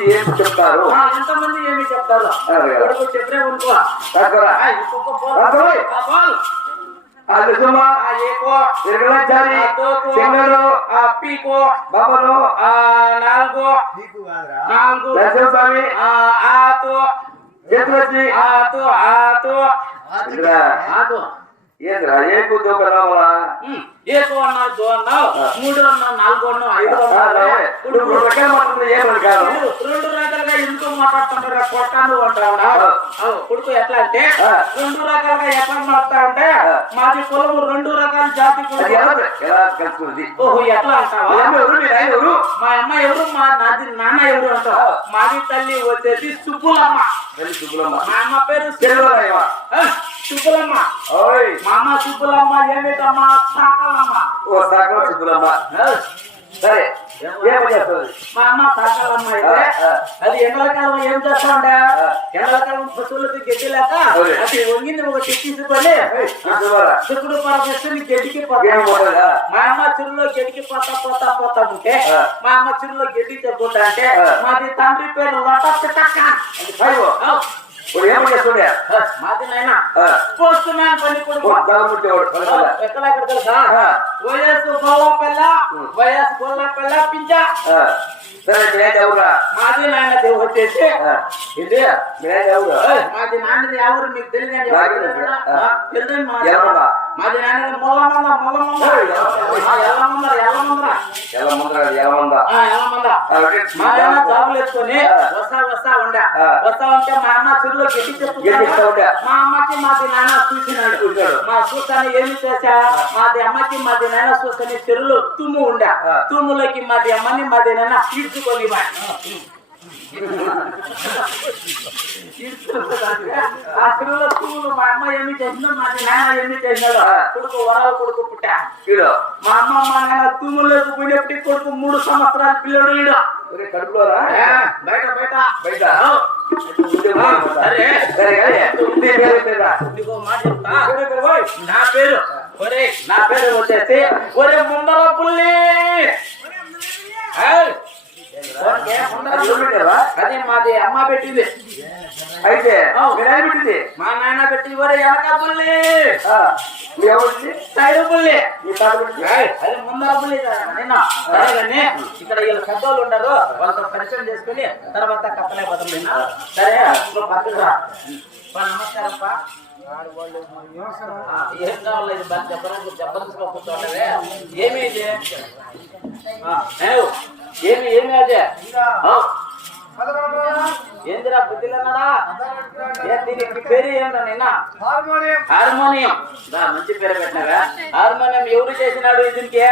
ఏం చెప్తారు? ఆ, ఎంతమంది ఏమి చెప్తారు? చెప్పే ఏకో ఆ, పీకో బాబను ఆ, నాలుగు. నాలుగు. ఆతో చేతులచ్చి ఆతో ఆతో ఆతో ఏంద్రా? ఏ కూతురు ఏకో అన్నా దో అన్నావు ఆ. మూడు అన్నా నాలుగు అన్నావు ఐదు ఇప్పుడు మాట్లాడుతుంది ఏమని కాదు రెండు రకాలుగా ఎందుకు మాట్లాడుతుంటారా కొట్టాను అంటావుడా ఆ. కొడుకు ఎట్లా అంటే. రెండు రకాలుగా ఎట్లా మాట్లాడుతా అంటే. మాది కులము రెండు రకాల జాతి కులం ఓహో ఎట్లా అంటావా మీ అమ్మ ఎవరు? మా నాది నాన్న ఎవరు అంటావు? ఆ. మాది తల్లి వచ్చేసి సుబ్బులమ్మ. సుబ్బులమ్మ. మా అమ్మ పేరు సుబ్బులమ్మ. మా అమ్మ సుబ్బులమ్మ ఏమిటమ్మా సాకలమ్మ. ఓ సాకల సుబ్బులమ్మ. సరే మా అమ్మ సాకాలమ్మ అయితే ఆ, ఆ. అది ఎండలకాలం ఏం చేస్తా ఉండే. ఎండలకాలం పశువులకి గడ్డి లేక. అది వంగింది ఒక సుబ్బులమ్మ శుక్రుడు పరమేశ్వరుని గడ్డికి పోతా? మా అమ్మ చెరువులో గడ్డికి పోతా పోతా పోతా ఉంటే. మా అమ్మ చెరువులో గడ్డి తెప్పుతా అంటే. మాది తండ్రి పేరు పిట్టక్క పోస్ట్ మ్యాన్ పని. ఎక్కడ తెలుసా. వయస్సు గోవ పిల్ల. వయస్సు గొల్ల పిల్ల పింజ మాది నాయన దేవు వచ్చేసి. ఇది మాది నాన్నది ఎవరు నాకు ఎవరు తెలుసు. తెలియదా? ఆ. ఆ, తెలియదు మాది. ఎల్లమ్మ. మాది నాన్నది మొల్లమంద మొల్లమంద ఏయ్, ఎల్లమ్మ. ఆ, ఎల్లమంద ఎల్లమంద ఎలా ముందర ఎలా ఉందా ఆ, ఎల్లమంద మా నాన్న జాబులు వేసుకొని. వస్తా ఉండే. వస్తా ఉంటే మా అన్న చెరువులో ఉండే. చెప్తున్నాడు మా అమ్మకి మాది నాన్న చూసినాడు. మా చూస్తాను ఏమి చేశా మాది అమ్మకి మాది నాన్న చూసుకొని చెరువులో తుమ్ము ఉండే. తుమ్ములోకి మాది అమ్మని మాది నాన్న తీర్చుకొని. ఆ చెరువులో తుమ్ములు మా అమ్మ ఏమి చేసిందో మాది నాన్న ఏమి చేసినాడు. కొడుకు వరాలు కొడుకు పుట్టా మా అమ్మ మా నాన్న తుమ్ములకు పోయినప్పటికి కొడుకు మూడు సంవత్సరాల పిల్లడు ఈడు ఒరే కడుపులోరా? ఏ, బయట బయట. బయట? నీ పేరు. ఒరే నా పేరు వచ్చేసి ఒరే ముందర పుల్లి ఏయ్, ఓకే, ముందర అది ఎవరు అది మాది అమ్మ పెట్టింది. అయితే పెట్టింది. మా నాయన పెట్టి ఒరే వెనక పుల్లి సైడ్ అది ముందర నిన్న. కానీ ఇక్కడ వీళ్ళు పెద్దోళ్ళు ఉండరు వాళ్ళతో పరిచయం చేసుకుని తర్వాత కప్పలేకపోతాం నిన్న సరే నువ్వు పక్కకు రా. పా, నమస్కారం పా ఆ, ఏం కావాలి జబర్దస్త్ ఏమి ఇది? ఆ, ఏవ్, ఏమి ఏమి అది? ఏందిరా బుద్ధిలన్నాడా దీనికి పేరు ఏమన్నా నిన్న హార్మోనియం. మంచి పేరు పెట్టినారా హార్మోనియం ఎవరు చేసినాడు దీనికి?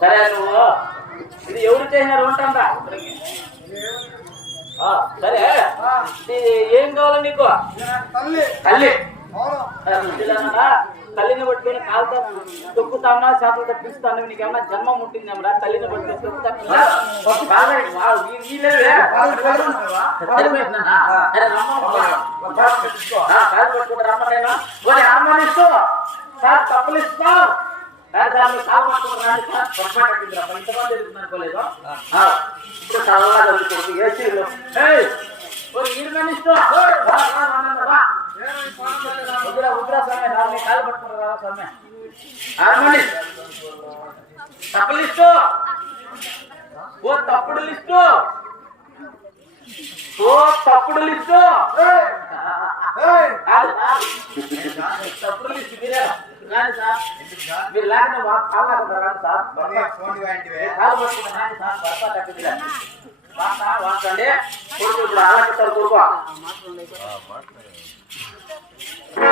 సరే నువ్వు. ఇది ఎవరు చేసినారు? ఉంటాందా సరే. ఇది ఏం కావాలి నీకు? తల్లి. బుద్ధిలన్నాడా? తల్లిని పట్టుకొని కాలుతో తొక్కుతామా చేతులతో పిలుస్తాను నీకు ఏమన్నా జన్మం ఉంటుందేమరా తల్లిని పట్టుకొని తొక్కుతా సరే తప్పులు ఇస్తా. ఇప్పుడు జరుగుతుంది ఏసీలో. ఉగ్ర ఉగ్ర స్వామి నాలుగు కాలు పట్టుకుంటారా స్వామి? ఓ తప్పుడు లిస్టు. ఓ తప్పుడు లిస్టు. తప్పుడు లిస్టు మీరే లేకుండా మా కాళ్ళు లేకుండా సార్ కాలు పట్టుకుని రాండి సార్ భర్త తగ్గిందిలే వాస్తా వాస్తండి కొడుకు ఇప్పుడు ఆలకిస్తారు కొడుకు Hola,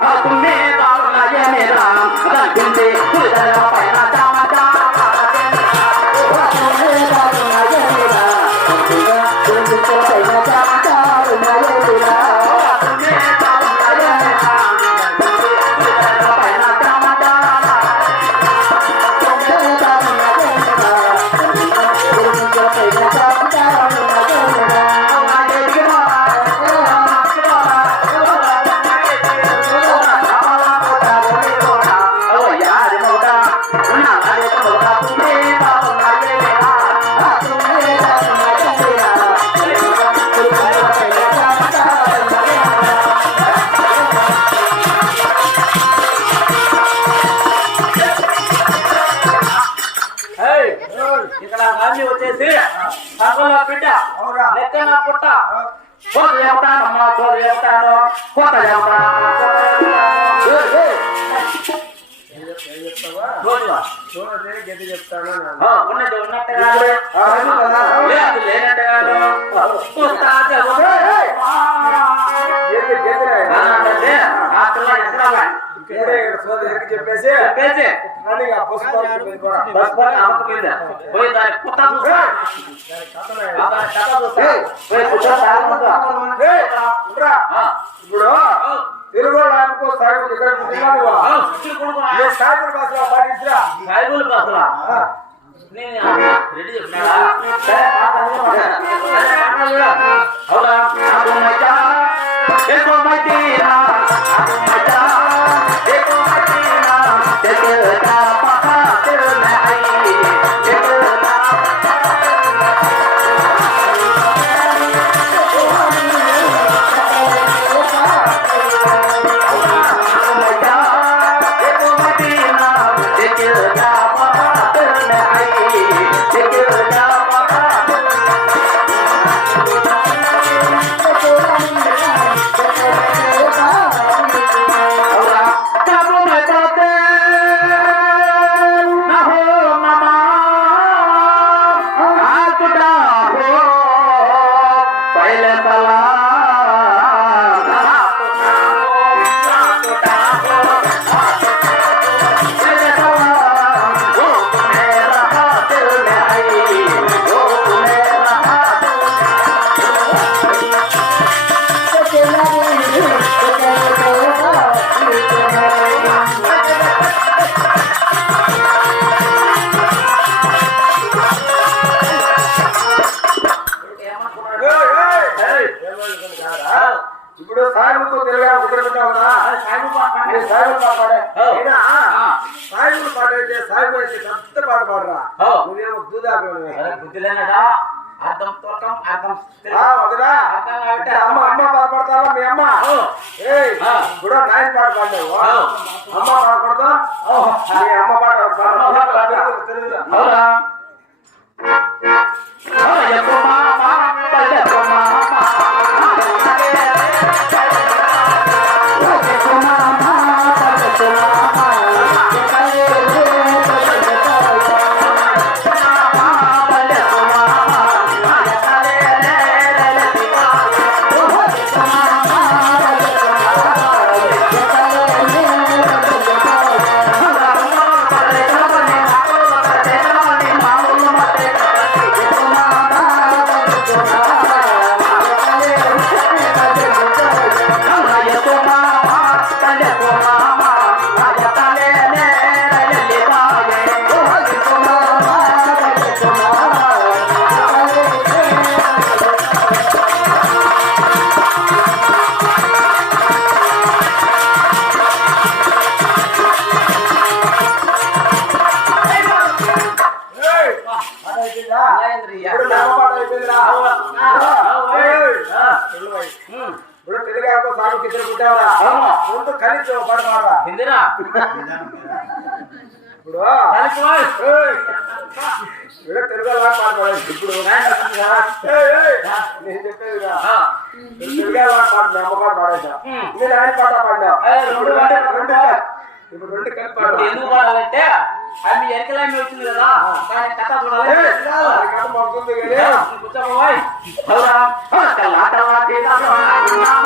hola. రోజువా చూడదే గది చెప్తాను ఉన్నది ఉన్నట్టుగా లేదు లేనట్టుగా చెప్పేసి చెప్పేసి బస్ బస్ పోయి దాని కుట్ట చూసా కథ చూసా ఇప్పుడు తెలుగు ఆయనకో సాయిబుల్ ఇక్కడ ఉండేవాడు ఏ సాయిబుల్ భాషలో పాటించరా? సాయిబుల్ భాషలో నేను రెడీ చెప్తున్నా అవునా? బుద్ధి లేనడా అర్థం తోకం అర్థం వదిరా అమ్మ అమ్మ బాధపడతావా? మీ అమ్మ? కూడా నాయన పాట పాడలేవు అమ్మ బాధపడతా మీ అమ్మ పాట పాడతా ఎందురా ఇప్పుడు తెలుగు ఎందుకు పాడాలంటే ఆమె ఎరకలామి వచ్చింది కదా కథ చూడాలి కథ